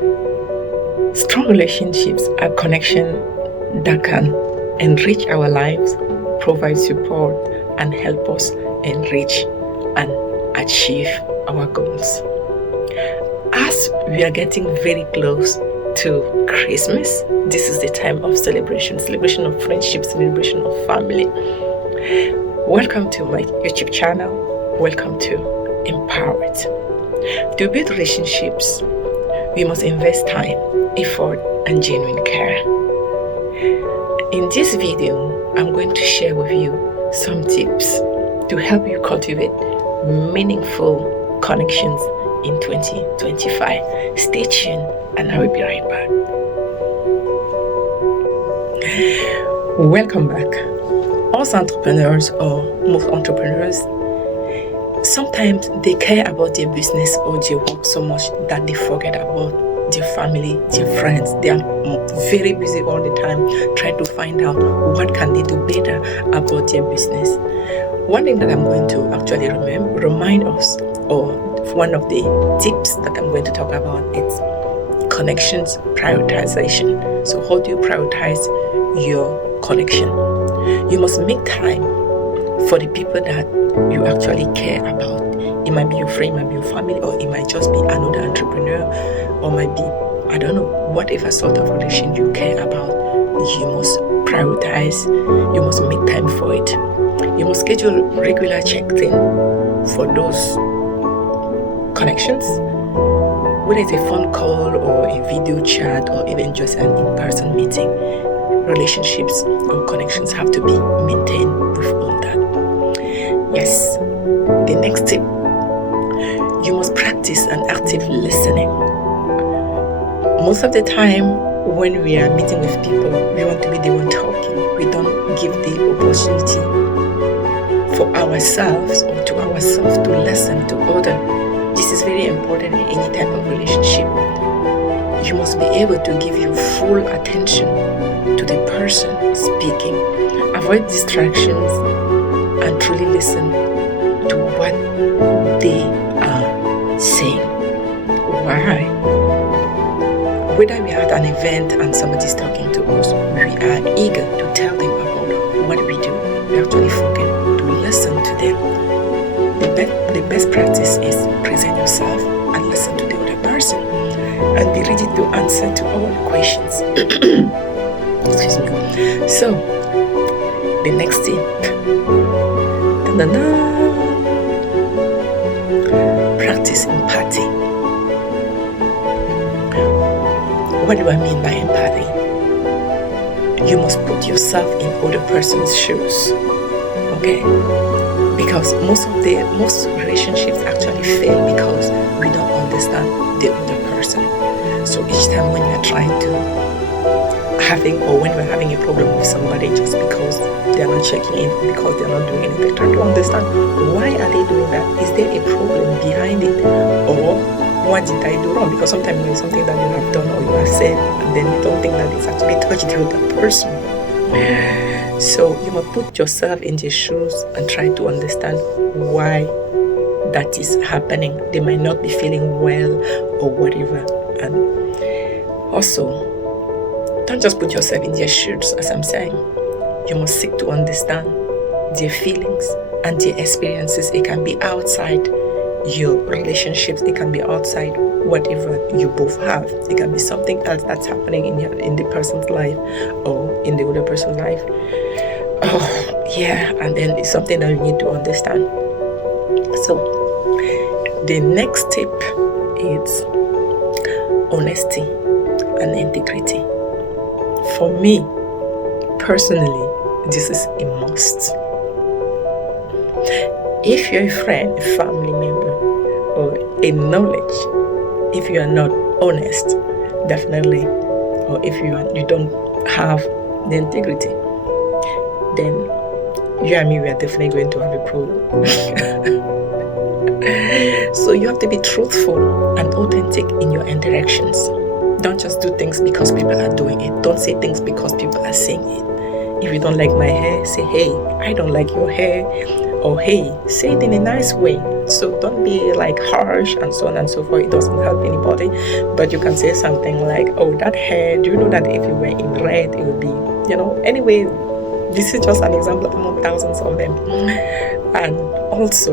Strong relationships are connections that can enrich our lives, provide support, and help us enrich and achieve our goals. As we are getting very close to Christmas, this is the time of celebration of friendship, celebration of family. Welcome to my YouTube channel. Welcome to Empower It. To build relationships, we must invest time, effort, and genuine care. In this video, I'm going to share with you some tips to help you cultivate meaningful connections in 2025. Stay tuned and I will be right back. Welcome back. Us entrepreneurs, or most entrepreneurs, sometimes they care about their business or their work so much that they forget about their family, their friends. They are very busy all the time trying to find out what can they do better about their business. One thing that I'm going to actually remind us, or one of the tips that I'm going to talk about, is connections prioritization. So how do you prioritize your connection? You must make time for the people that you actually care about. It might be your friend, it might be your family, or it might just be another entrepreneur, or might be, I don't know, whatever sort of relation you care about. You must prioritize, you must make time for it. You must schedule regular check-in for those connections, whether it's a phone call or a video chat or even just an in-person meeting. Relationships or connections have to be maintained with all that. Yes, the next tip, you must practice an active listening. Most of the time when we are meeting with people, we want to be the one talking. We don't give the opportunity for ourselves or to ourselves to listen to others. This is very important in any type of relationship. You must be able to give your full attention to the person speaking. Avoid distractions and truly listen to what they are saying. Why? Whether we are at an event and somebody's talking to us, we are eager to tell them about what we do. We actually forget to listen to them. The best practice is present yourself and listen to the other person and be ready to answer to all the questions. Excuse me. So, the next tip. Practice empathy. What do I mean by empathy? You must put yourself in other person's shoes. Okay? Because most relationships actually fail because we don't understand the other person. So each time when we're trying to when we're having a problem with somebody just because they're not checking in, because they're not doing anything, try to understand why are they doing that? Is there a problem behind it? Or what did I do wrong? Because sometimes it's something that you have done or you have said and then you don't think that it's actually touched the other person. So you must put yourself in their shoes and try to understand why that is happening. They might not be feeling well or whatever. And also, don't just put yourself in their shoes, as I'm saying. You must seek to understand their feelings and their experiences. It can be outside your relationships. It can be outside whatever you both have. It can be something else that's happening in the person's life or in the other person's life. Oh, yeah, and then it's something that you need to understand. So, the next tip is honesty and integrity. For me, personally, this is a must. If you're a friend, a family member, or a knowledge, if you are not honest, definitely, or if you don't have the integrity, then you and me, we are definitely going to have a problem. So you have to be truthful and authentic in your interactions. Don't just do things because people are doing it. Don't say things because people are saying it. If you don't like my hair, say, hey, I don't like your hair. or hey, say it in a nice way. So don't be like harsh and so on and so forth. It doesn't help anybody. But you can say something like, oh, that hair, do you know that if you were in red, it would be, anyway. This is just an example among thousands of them. And also,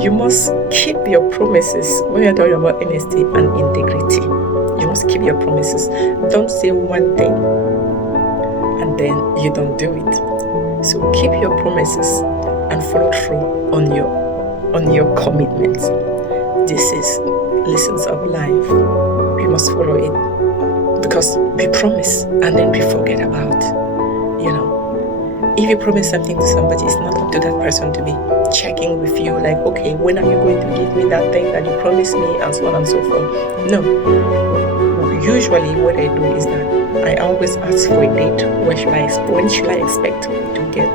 you must keep your promises when you're talking about honesty and integrity. You must keep your promises. Don't say one thing and then you don't do it. So keep your promises and follow through on your commitments. This is lessons of life. We must follow it because we promise and then we forget about. If you promise something to somebody, it's not up to that person to be checking with you like, okay, when are you going to give me that thing that you promised me, and so on and so forth. No. Usually what I do is that I always ask for a date. When should I expect to get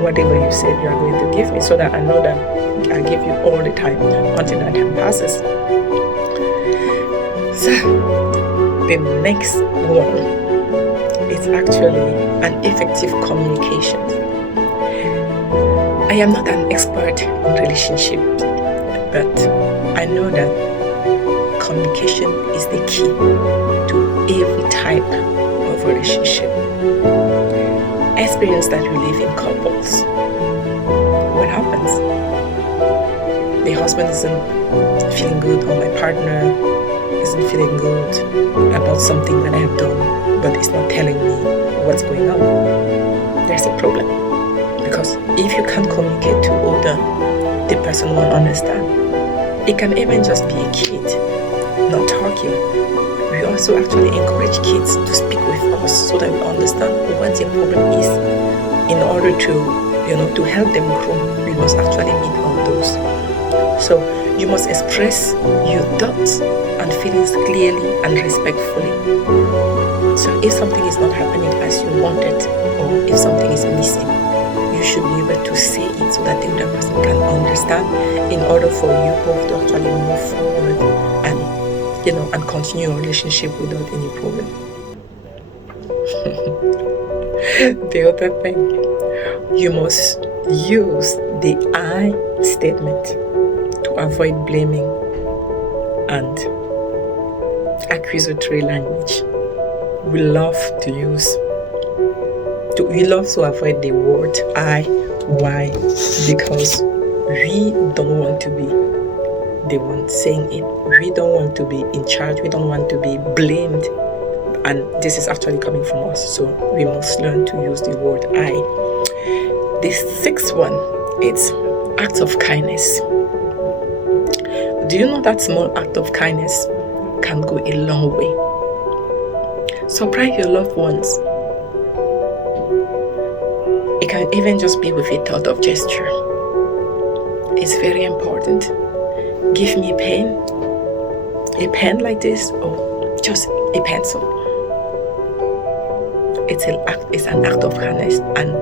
whatever you said you are going to give me, so that I know that I'll give you all the time until that time passes. So the next one is actually an effective communication. I am not an expert in relationships, but I know that communication is the key to every type of relationship. Experience that we live in couples. What happens? The husband isn't feeling good, or my partner isn't feeling good about something that I have done, but it's not telling me what's going on. There's a problem. Because if you can't communicate to other, the person won't understand. It can even just be a kid not talking. We also actually encourage kids to speak with us so that we understand what their problem is. In order to help them grow, we must actually meet all those. So you must express your thoughts and feelings clearly and respectfully. So if something is not happening as you wanted, or if something is missing, you should be able to say it so that the other person can understand, in order for you both to actually move forward and continue your relationship without any problem. The other thing, you must use the I statement to avoid blaming and accusatory language. We love to avoid the word I. Why? Because we don't want to be the one saying it. We don't want to be in charge. We don't want to be blamed. And this is actually coming from us. So we must learn to use the word I. The sixth one, it's acts of kindness. Do you know that small act of kindness can go a long way? Surprise your loved ones. It can even just be with a thought of gesture. It's very important. Give me a pen like this, or just a pencil. It's an act of kindness and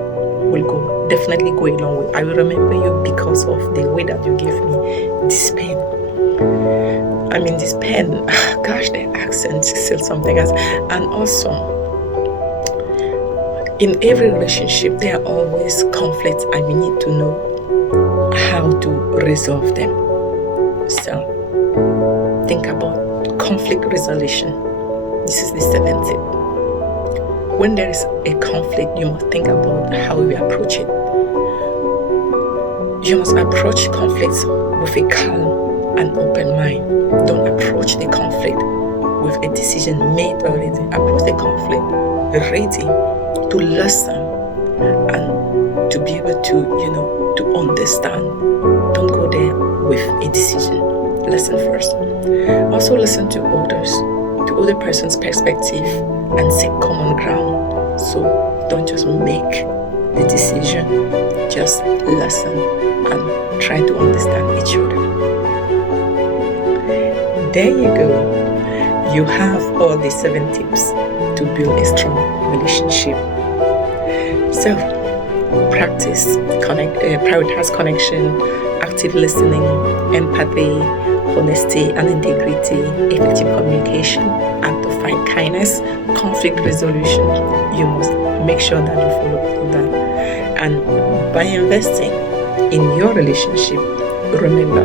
will definitely go a long way. I will remember you because of the way that you give me this pen. I mean, this pen, gosh, the accent says something else. And also, in every relationship, there are always conflicts, and we need to know how to resolve them. So, think about conflict resolution. This is the seventh tip. When there is a conflict, you must think about how we approach it. You must approach conflicts with a calm and open mind. Don't approach the conflict with a decision made already. Approach the conflict ready to listen and to be able to understand. Don't go there with a decision. Listen first. Also listen to others, to other person's perspective, and seek common ground. So don't just make the decision. Just listen and try to understand each other. There you go. You have all the 7 tips to build a strong relationship. So, practice, prioritize connection, active listening, empathy, honesty and integrity, effective communication, act of kindness, conflict resolution. You must make sure that you follow all that. And by investing in your relationship, remember,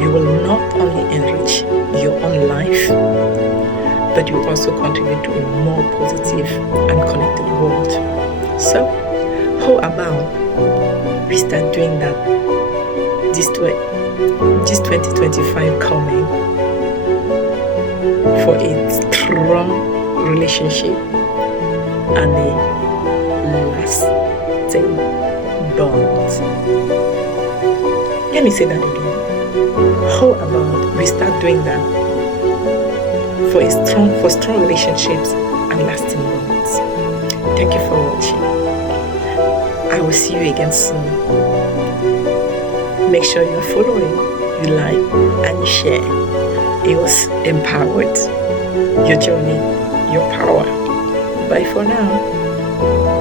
you will not only enrich your own life, but you also contribute to a more positive and connected world. So, how about we start doing that this 2025 coming for a strong relationship and a lasting bond. Let me say that again. How about we start doing that for strong relationships and lasting bonds? Thank you for watching. I will see you again soon. Make sure you're following, you like, and you share. It was empowered. Your journey, your power. Bye for now.